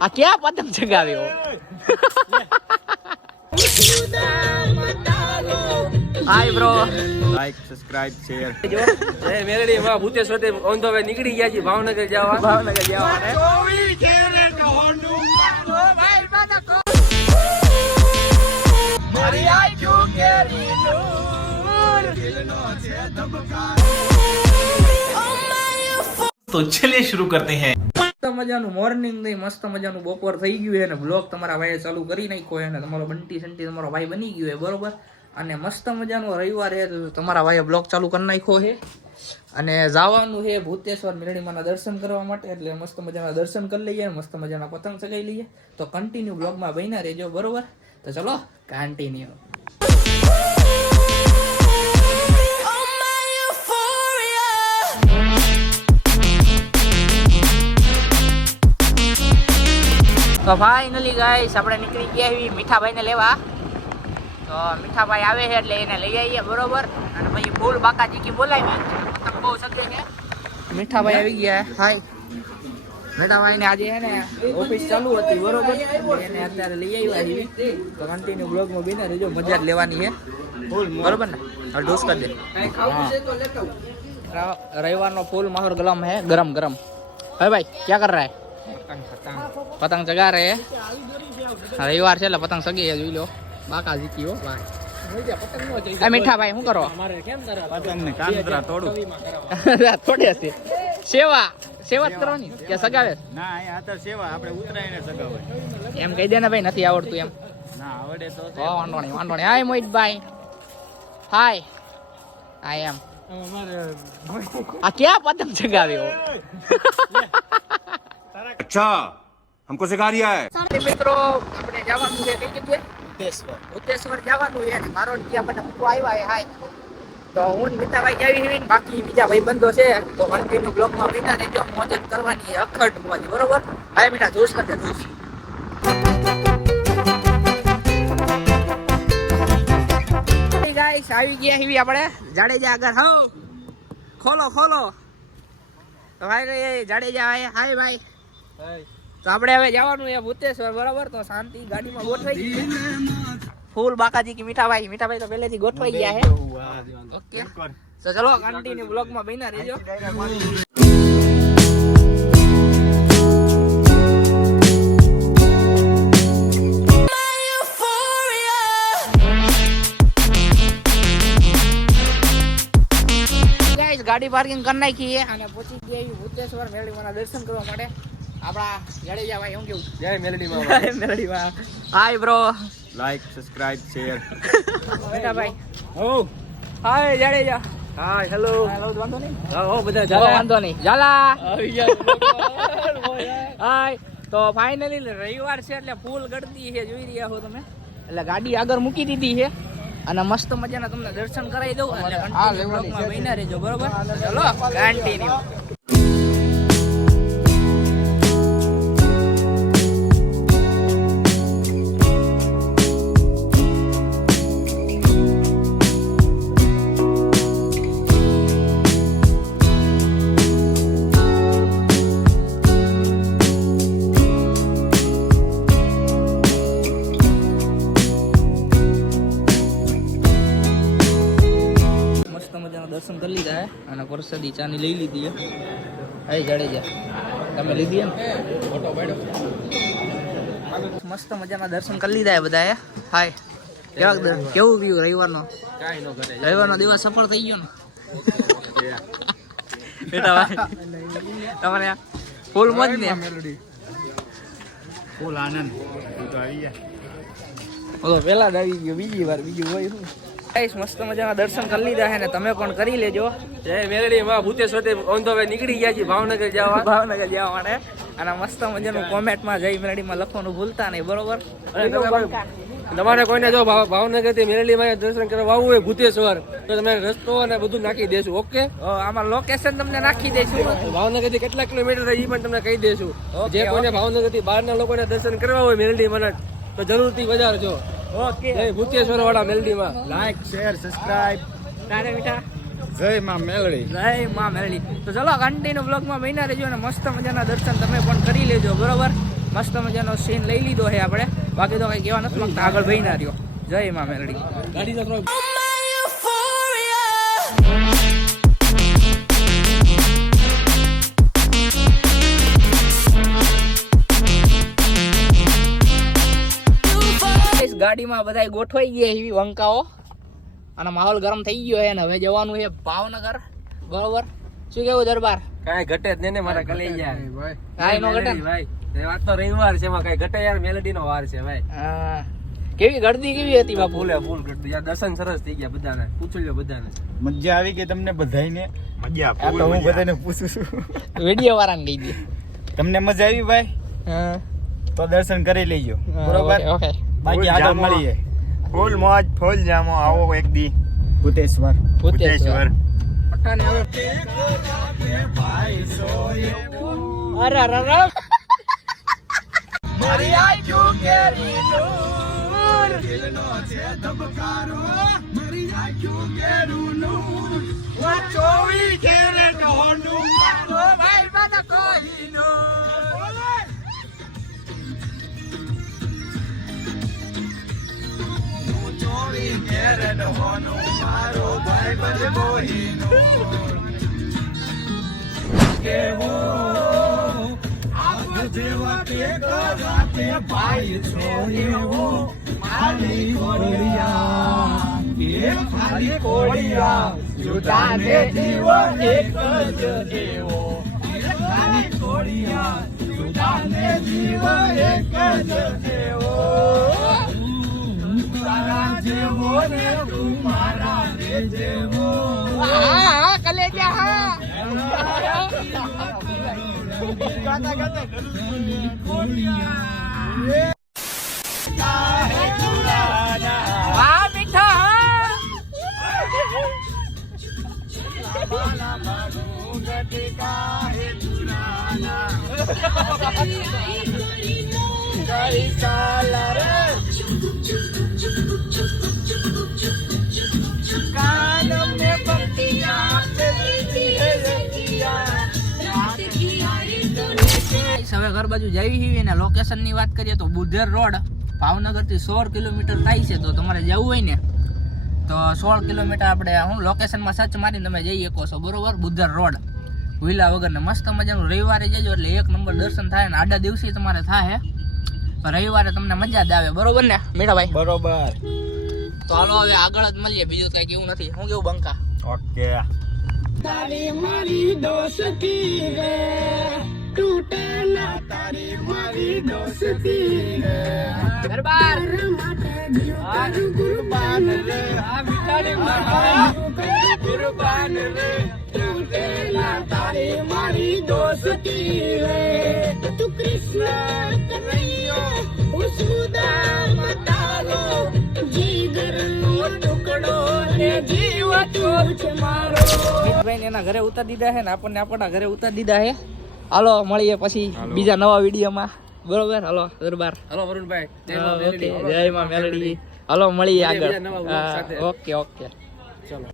આ ક્યાં પતંગ ચગાવ્યો hi bro like subscribe share Meldi માં ભૂતેશ્વર થી ઓન ધ વે નીકળી ગયા છે ભાવનગર જવા ભાવનગર જવા માટે तो चलिए शुरू करते हैं મસ્ત મજાનું મોર્નિંગ નહીં મસ્ત મજાનું બપોર થઈ ગયું અને બ્લોગ તમારા ભાઈએ ચાલુ કરી નાખ્યો હોય અને તમારો બંટી સંટી તમારો ભાઈ બની ગયો છે, બરોબર? અને મસ્ત મજાનો રવિવાર છે તમારા ભાઈએ બ્લોગ ચાલુ કરી નાખ્યો છે. અને જવાનું છે ભૂતેશ્વર મેરડીમાના દર્શન કરવા માટે, એટલે મસ્ત મજાના દર્શન કરી લઈએ મસ્ત મજાના પતંગ ચગાવી લઈએ. તો કન્ટિન્યુ બ્લોગમાં બન્યા રહેજો, બરોબર? તો ચલો કન્ટિન્યુ તો ફાઇનલી ગાઈસ આપણે નીકળી ગયા એવી મીઠાભાઈને લેવા. તો મીઠાભાઈ આવે છે એટલે એને લઈ આવીએ, બરોબર? અને પછી ફૂલ બાકાજી બોલાવી. પતંગ બહુ સગે છે. મીઠાભાઈ આવી ગયા. હાય મીઠાભાઈ ને આજે એને ઓફિસ ચાલુ હતી, બરોબર? એને અત્યારે લઈ આવ્યા છે તો કન્ટિન્યુ બ્લોગમાં બીને રહેજો મજા જ લેવાની છે. બરોબર ને? હવે ડોસ કરી દે. રવિવારનો ફૂલ માહોલ ગલમ હે ગરમ ગરમ. હે ભાઈ, ક્યાં કર રહા હે પતંગ ચગા રહે. હે. રવિવાર છે એટલે પતંગ સગી જોઈ લો. બાકા જીતી હો ભાઈ. મીઠા ભાઈ શું કરો? પતંગ ને કાંતરા તોડું થોડી હશે સેવા સેવા જ કરવાની કે સગાવે છે? ના અહીંયા સેવા આપણે ઉતરાઈને સગાવાય. એમ કહી દે ને ભાઈ નથી આવડતું એમ. ના આવડે તો હો વાંધો નહીં વાંધો નહીં. હાય મોહિતભાઈ. હાય. હાય એમ. આ ક્યાં પતંગ ચગાવ્યો અચ્છા હમકો સિખા રહ્યા હે મિત્રો આપણે જવાનું છે કઈ જગ્યાએ ઉદ્દેશ્વર ઉદ્દેશ્વર જવાનું છે મારો ત્યાં બધા મિત્રો આવ્યા હે હાય તો હું મિતાભાઈ જાવી ને બાકી બીજા ભાઈબંધો છે તો વનપીનો બ્લોગમાં બેઠા ને જો મોજ કરવાની અખંડ મોજ બરોબર? હાય બેટા જોશ કરજે જોશ. ગાઈસ આવી ગયા હીવી આપણે જાડેજા આગળ હો. ખોલો ખોલો. ભાઈ જાડેજા હાય ભાઈ. તો આપણે હવે જવાનું એ ભૂતેશ્વર, બરાબર? તો શાંતિ ગાડીમાં ગોઠવાઈ ગઈ. ફૂલ બાકાજી કે મીઠાભાઈ. મીઠાભાઈ તો પહેલેથી ગોઠવાઈ ગયા છે. ઓકે. તો ચલો કન્ટિન્યુ બ્લોગમાં બન્યા રહેજો. ગાડી પાર્કિંગ કરી નાખી અને પહોંચી ગયા ભૂતેશ્વર મેળવીમાના દર્શન કરવા માટે. આપણા જાડેજા ભાઈ હું કેવું? જય મેલડી માં મેળવીમાં hi bro like subscribe share બેટા ભાઈ. હો. Hi Jadeja hi hello hello વાંધો નહીં. હો બધા ચાલો વાંધો નહીં. ઝાલા આવી ગયા હાય તો ફાઇનલી રવિવાર છે એટલે ફૂલ ગળતી છે જોઈ રહ્યા હો તમે. એટલે ગાડી આગળ મૂકી દીધી છે. અને મસ્ત મજાના તમને દર્શન કરાવી દઉં. બન્યા રહેજો બરોબર? ચલો કન્ટિન્યુ દર્શન કરી લીધા અને પ્રસાદી ચાની લઈ લીધી હે. જાડેજા તમે લીધી ને મસ્ત મજાના દર્શન કરી લીધા બધા હાય. કેવા કેવું ગયું રવિવારનો? નો રવિવારનો દિવસ સફળ થઈ ગયો ને? બેટા ભાઈ તમારે ફૂલ મોજ ને? ફૂલ આનંદ. તો આવી ગયા. પેલા આવી ગયો બીજી વાર બીજું હોય શું? ગાઈસ મસ્ત મજાના દર્શન કરી લીધા છે ને તમે પણ કરી લેજો. જય મેરડી માં ભૂતેશ્વરથી ઓન ધ વે નીકળી ગયા છે ભાવનગર જવા. ભાવનગર જવા માટે. અને મસ્ત મજાનું કોમેન્ટમાં જય મેરડીમાં લખવાનું ભૂલતા નહીં બરોબર? તમારે કોઈને જો ભાવ- ભાવનગરથી મેરડી માં દર્શન કરવા આવવું હોય ભૂતેશ્વર તો તમે રસ્તો અને બધું નાખી દેશું ઓકે? આમાં લોકેશન તમને નાખી દેશું. ભાવનગરથી કેટલા કિલોમીટર એ પણ તમને કહી દેશું. જે કોઈને ભાવનગરથી બહારના લોકોને દર્શન કરવા હોય મેરડી માં તો જરૂરથી વધારજો. ઓકે. જય ભૂતેશ્વર વાળા મેલડી માં લાઈક શેર સબસ્ક્રાઇબ તારે બેટા? જય માં મેલડી. જય માં મેલડી. તો ચલો કન્ટિન્યુ બ્લોગમાં મહિના રહેજો અને મસ્ત મજાના દર્શન તમે પણ કરી લેજો બરોબર? મસ્ત મજાનો સીન લઈ લીધો છે આપણે. બાકી તો કંઈ કહેવા નથી માંગતા આગળ ભાઈ ના રહ્યો. જય માં મેલડી. ગાડીનો ગાડીમાં બધા ગોઠવાઈ ગયા એવી વંકાઓ. અને માહોલ ગરમ થઈ ગયો છે ને હવે જવાનું છે ભાવનગર બરોબર? શું કેવું દરબાર? કાંઈ ઘટે જ નહીં ને મારા કલેજા. કાંઈ નો ઘટે ભાઈ. વાત તો રવિવાર છે એમાં કાંઈ ઘટે યાર મેલેડી નો વાર છે ભાઈ. હા. કેવી ગળદી કેવી હતી બાપુ? ફૂલે ફૂલ ઘટતું યાર દર્શન સરસ થઈ ગયા બધાને. પૂછી લ્યો બધાને. મજા આવી ગઈ તમને બધાને મજા ફૂલ તો હું બધાને પૂછું છું. વિડિયો વાળાને કહી દે. તમને મજા આવી ભાઈ? હા. તો દર્શન કરી લેજો. બરોબર? Okay, okay. બાકી આગળ મળીએ. ફૂલ મોજ ફૂલ જામો. આવો એક દી. ભૂતેશ્વર. ભૂતેશ્વર. ચોવી ઘેરે ઢોનું ભાઈ બધા કોઈ નૂર. કેરે ઢોનું મારો ભાઈ બન કોઈ નો જેવા પેટ રાતે ભાઈ છોડ્યો ખાલી કોડિયા એ ખાલી કોડિયા જુદા ને જીવો એક એવો. એક જ એવો. તારા જેવો ને તું મારા રે જેવો હા કલેજા હા વાહ મીઠા હવે ઘર બાજુ જઈ છીએ ને લોકેશનની વાત કરીએ તો બુધેર રોડ, ભાવનગરથી સોળ કિલોમીટર થાય છે તો તમારે જવું હોય ને, તો સોળ કિલોમીટર આપણે હું લોકેશનમાં સર્ચ મારીને તમે જઈ શકો છો. બરોબર? બુધર રોડ. વિલા વગરને મસ્ત મજાનું રવિવારે જજો એટલે એક નંબર દર્શન થાય ને આડા દિવસે તમારે થાય તો રવિવારે તમને મજા જ આવે બરોબર ને મીઠાભાઈ? બરોબર. તો હાલો હવે આગળ જ મળીએ બીજું કઈ કેવું નથી. હું કેવું બંકા? ઓકે. તારી મારી દોસ્તી રે તૂટે ના તારી મારી દોસ્તી રે. દરબાર. કુરબાન રે. આ મિઠાડી મારા. કુરબાન રે તૂટે ના તારી મારી દોસ્તી રે. તું કૃષ્ણ મિતભાઈ એના ઘરે ઉતારી દીધા છે ને આપણને આપણા ઘરે ઉતારી દીધા છે. હાલો મળીએ પછી બીજા નવા વિડીયોમાં. બરોબર? હાલો દરબાર. હલો વરુણભાઈ. જય માં મેલડી. હાલો મળીએ આગળ. Okay okay. ચલો.